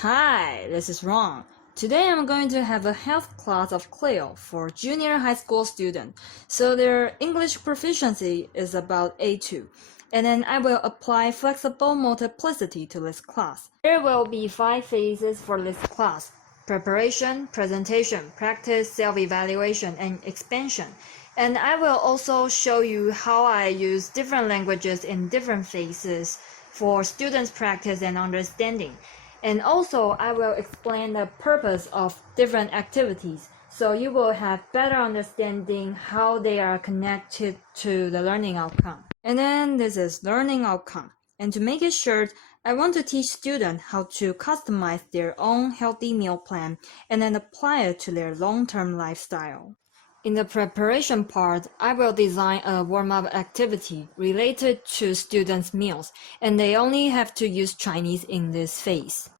Hi, this is Ron. Today I'm going to have a health class of CLIL for junior high school students, so their English proficiency is about A2. And then I will apply flexible multiplicity to this class. There will be 5 phases for this class: preparation, presentation, practice, self-evaluation, and expansion. And I will also show you how I use different languages in different phases for students' practice and understanding. And also, I will explain the purpose of different activities so you will have better understanding how they are connected to the learning outcome. And then this is learning outcome. And to make it short, I want to teach students how to customize their own healthy meal plan and then apply it to their long-term lifestyle. In the preparation part, I will design a warm-up activity related to students' meals, and they only have to use Chinese in this phase.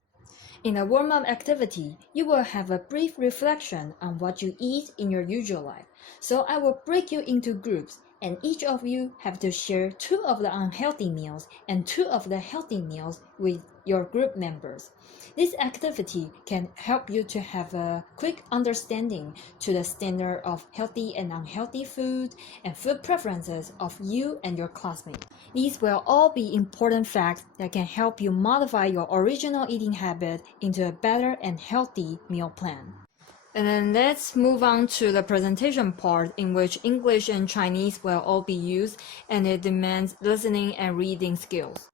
In a warm-up activity, you will have a brief reflection on what you eat in your usual life. So I will break you into groups, and each of you have to share 2 of the unhealthy meals and 2 of the healthy meals with your group members. This activity can help you to have a quick understanding to the standard of healthy and unhealthy food and food preferences of you and your classmates. These will all be important facts that can help you modify your original eating habit into a better and healthy meal plan. And then let's move on to the presentation part, in which English and Chinese will all be used, and it demands listening and reading skills.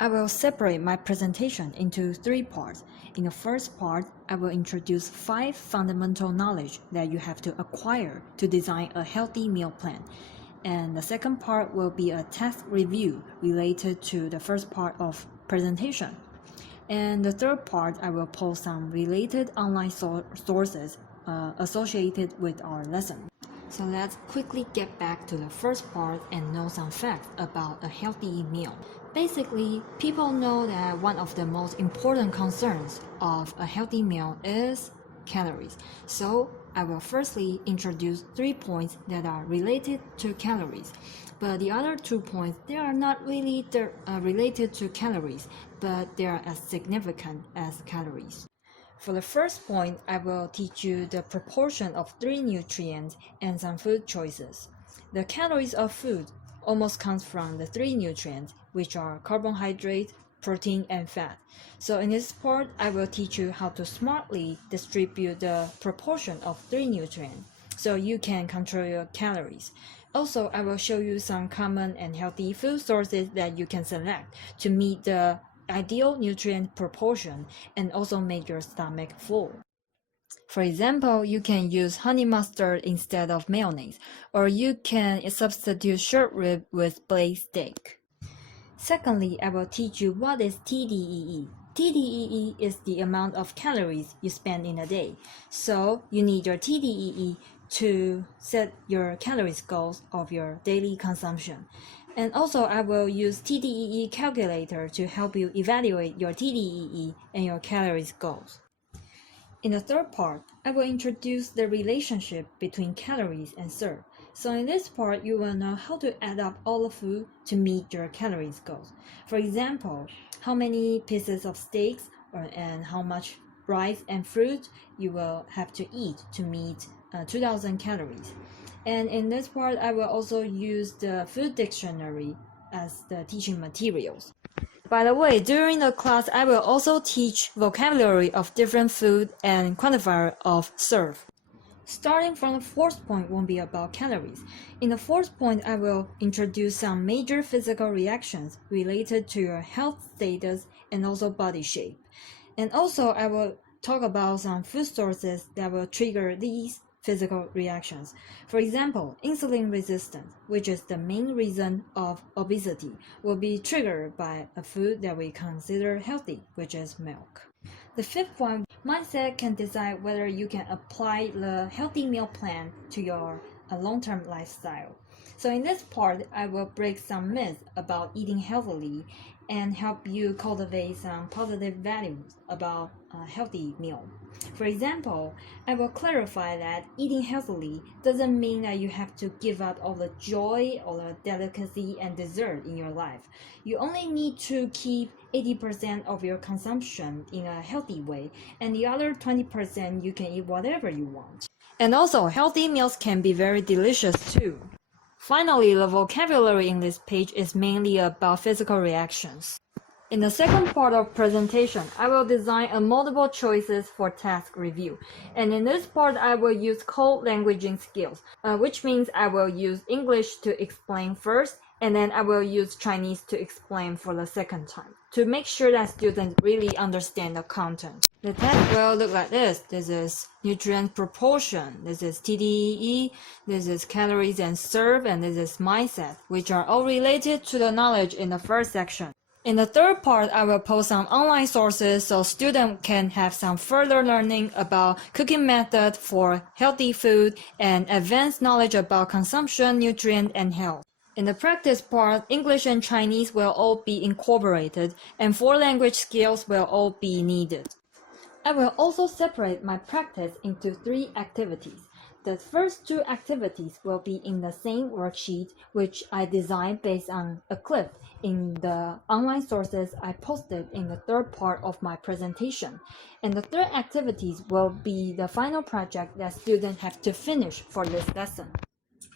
I will separate my presentation into 3 parts. In the first part, I will introduce 5 fundamental knowledge that you have to acquire to design a healthy meal plan. And the second part will be a task review related to the first part of presentation. And the third part, I will post some related online sources associated with our lesson. So let's quickly get back to the first part and know some facts about a healthy meal. Basically, people know that one of the most important concerns of a healthy meal is calories. So I will firstly introduce 3 points that are related to calories. But the other 2 points, they are not really related to calories, but they are as significant as calories. For the first point, I will teach you the proportion of 3 nutrients and some food choices. The calories of food almost comes from the 3 nutrients, which are carbohydrate, protein, and fat. So in this part, I will teach you how to smartly distribute the proportion of 3 nutrients so you can control your calories. Also, I will show you some common and healthy food sources that you can select to meet the ideal nutrient proportion and also make your stomach full. For example, you can use honey mustard instead of mayonnaise, or you can substitute short rib with blazed steak. Secondly, I will teach you what is TDEE. TDEE is the amount of calories you spend in a day. So you need your TDEE to set your calories goals of your daily consumption. And also, I will use TDEE calculator to help you evaluate your TDEE and your calories goals. In the third part, I will introduce the relationship between calories and serve. So in this part, you will know how to add up all the food to meet your calories goals. For example, how many pieces of steaks and how much rice and fruit you will have to eat to meet 2000 calories. And in this part, I will also use the food dictionary as the teaching materials. By the way, during the class, I will also teach vocabulary of different food and quantifier of serve. Starting from the fourth point won't be about calories. In the fourth point, I will introduce some major physical reactions related to your health status and also body shape. And also, I will talk about some food sources that will trigger these physical reactions. For example, insulin resistance, which is the main reason of obesity, will be triggered by a food that we consider healthy, which is milk. The fifth point, mindset can decide whether you can apply the healthy meal plan to your long-term lifestyle. So in this part, I will break some myths about eating healthily and help you cultivate some positive values about a healthy meal. For example, I will clarify that eating healthily doesn't mean that you have to give up all the joy, all the delicacy and dessert in your life. You only need to keep 80% of your consumption in a healthy way, and the other 20% you can eat whatever you want. And also, healthy meals can be very delicious too. Finally, the vocabulary in this page is mainly about physical reactions. In the second part of presentation, I will design a multiple choices for task review. And in this part, I will use code languaging skills, which means I will use English to explain first, and then I will use Chinese to explain for the second time, to make sure that students really understand the content. The test will look like this. This is nutrient proportion, this is TDEE, this is calories and serve, and this is mindset, which are all related to the knowledge in the first section. In the third part, I will post some online sources so students can have some further learning about cooking method for healthy food and advanced knowledge about consumption, nutrient, and health. In the practice part, English and Chinese will all be incorporated, and 4 language skills will all be needed. I will also separate my practice into 3 activities. The first 2 activities will be in the same worksheet, which I designed based on a clip in the online sources I posted in the third part of my presentation. And the third activities will be the final project that students have to finish for this lesson.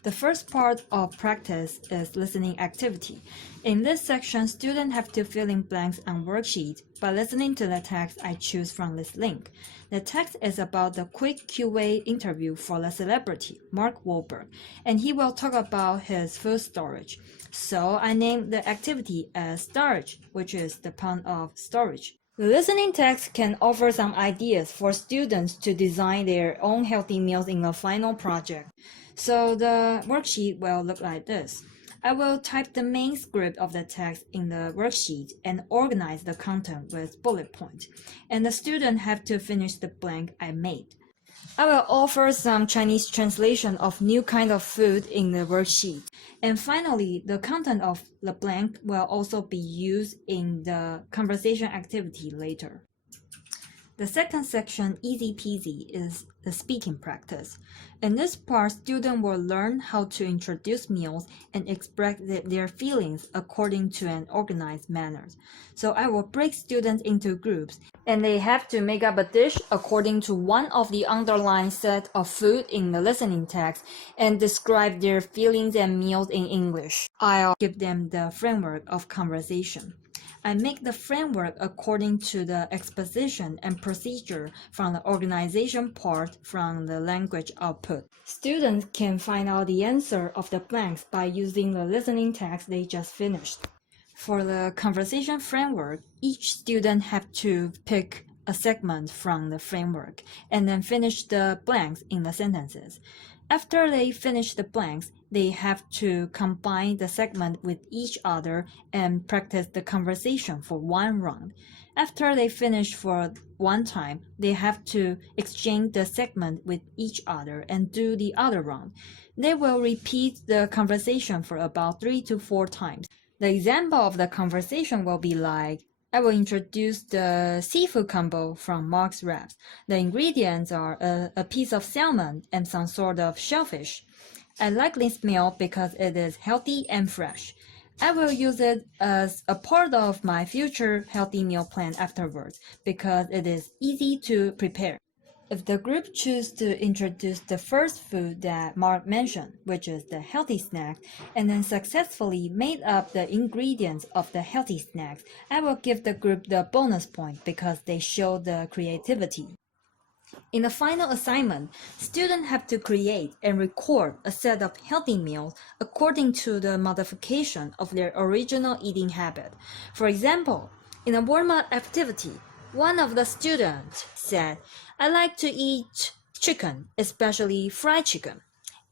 The first part of practice is listening activity. In this section, students have to fill in blanks on worksheet by listening to the text I choose from this link. The text is about the quick QA interview for the celebrity, Mark Wahlberg, and he will talk about his food storage. So I named the activity as storage, which is the pun of storage. The listening text can offer some ideas for students to design their own healthy meals in the final project. So the worksheet will look like this. I will type the main script of the text in the worksheet and organize the content with bullet points, and the student have to finish the blank I made. I will offer some Chinese translation of new kind of food in the worksheet. And finally, the content of the blank will also be used in the conversation activity later. The second section, easy peasy, is the speaking practice. In this part, students will learn how to introduce meals and express their feelings according to an organized manner. So I will break students into groups, and they have to make up a dish according to one of the underlined set of food in the listening text and describe their feelings and meals in English. I'll give them the framework of conversation. I make the framework according to the exposition and procedure from the organization part from the language output. Students can find out the answer of the blanks by using the listening text they just finished. For the conversation framework, each student have to pick a segment from the framework and then finish the blanks in the sentences. After they finish the blanks, they have to combine the segment with each other and practice the conversation for one round. After they finish for one time, they have to exchange the segment with each other and do the other round. They will repeat the conversation for about 3 to 4 times. The example of the conversation will be like, I will introduce the seafood combo from Mark's Wraps. The ingredients are a piece of salmon and some sort of shellfish. I like this meal because it is healthy and fresh. I will use it as a part of my future healthy meal plan afterwards because it is easy to prepare. If the group chooses to introduce the first food that Mark mentioned, which is the healthy snack, and then successfully made up the ingredients of the healthy snacks, I will give the group the bonus point because they show the creativity. In the final assignment, students have to create and record a set of healthy meals according to the modification of their original eating habit. For example, in a warm-up activity, one of the students said, I like to eat chicken, especially fried chicken.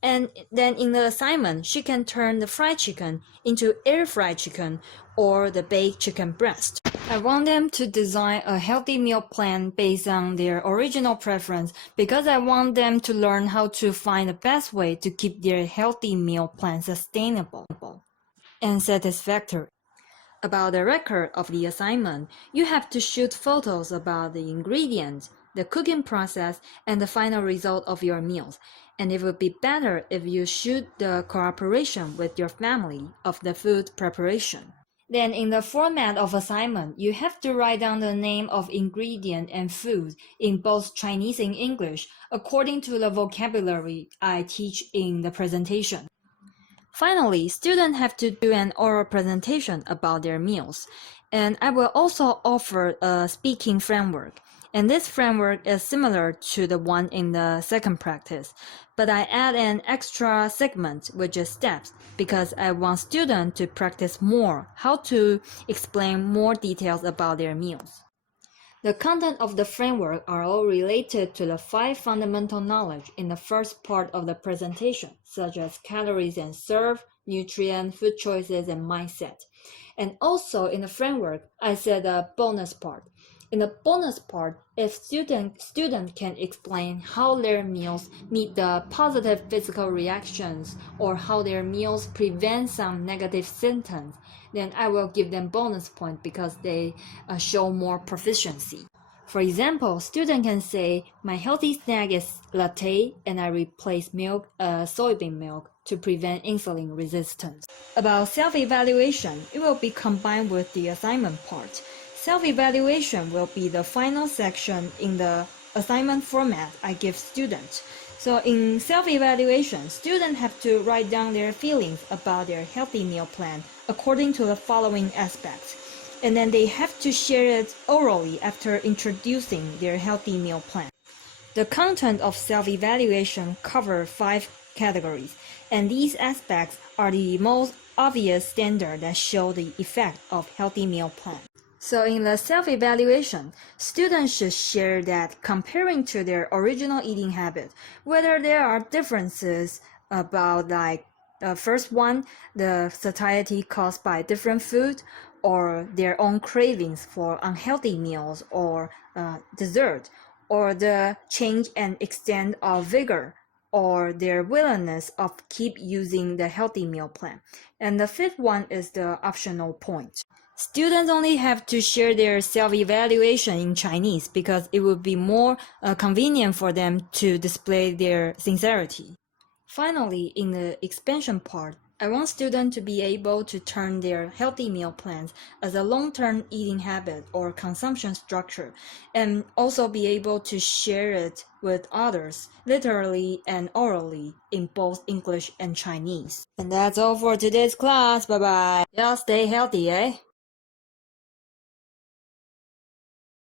And then in the assignment, she can turn the fried chicken into air-fried chicken or the baked chicken breast. I want them to design a healthy meal plan based on their original preference because I want them to learn how to find the best way to keep their healthy meal plan sustainable and satisfactory. About the record of the assignment, you have to shoot photos about the ingredients, the cooking process, and the final result of your meals. And it would be better if you shoot the cooperation with your family of the food preparation. Then in the format of assignment, you have to write down the name of ingredient and food in both Chinese and English according to the vocabulary I teach in the presentation. Finally, students have to do an oral presentation about their meals. And I will also offer a speaking framework. And this framework is similar to the one in the second practice, but I add an extra segment, which is steps, because I want students to practice more how to explain more details about their meals. The content of the framework are all related to the 5 fundamental knowledge in the first part of the presentation, such as calories and serve, nutrient, food choices, and mindset. And also in the framework, I said a bonus part. In the bonus part, if student can explain how their meals meet the positive physical reactions or how their meals prevent some negative symptoms, then I will give them bonus point because they show more proficiency. For example, student can say, my healthy snack is latte and I replace milk, soybean milk to prevent insulin resistance. About self-evaluation, it will be combined with the assignment part. Self-evaluation will be the final section in the assignment format I give students. So in self-evaluation, students have to write down their feelings about their healthy meal plan according to the following aspects. And then they have to share it orally after introducing their healthy meal plan. The content of self-evaluation covers 5 categories, and these aspects are the most obvious standard that show the effect of healthy meal plan. So in the self-evaluation, students should share that comparing to their original eating habit, whether there are differences about like the first one, the satiety caused by different food, or their own cravings for unhealthy meals or dessert, or the change and extent of vigor, or their willingness of keep using the healthy meal plan. And the 5th one is the optional point. Students only have to share their self-evaluation in Chinese because it would be more convenient for them to display their sincerity. Finally, in the expansion part, I want students to be able to turn their healthy meal plans as a long-term eating habit or consumption structure, and also be able to share it with others, literally and orally, in both English and Chinese. And that's all for today's class. Bye-bye. Y'all stay healthy, eh?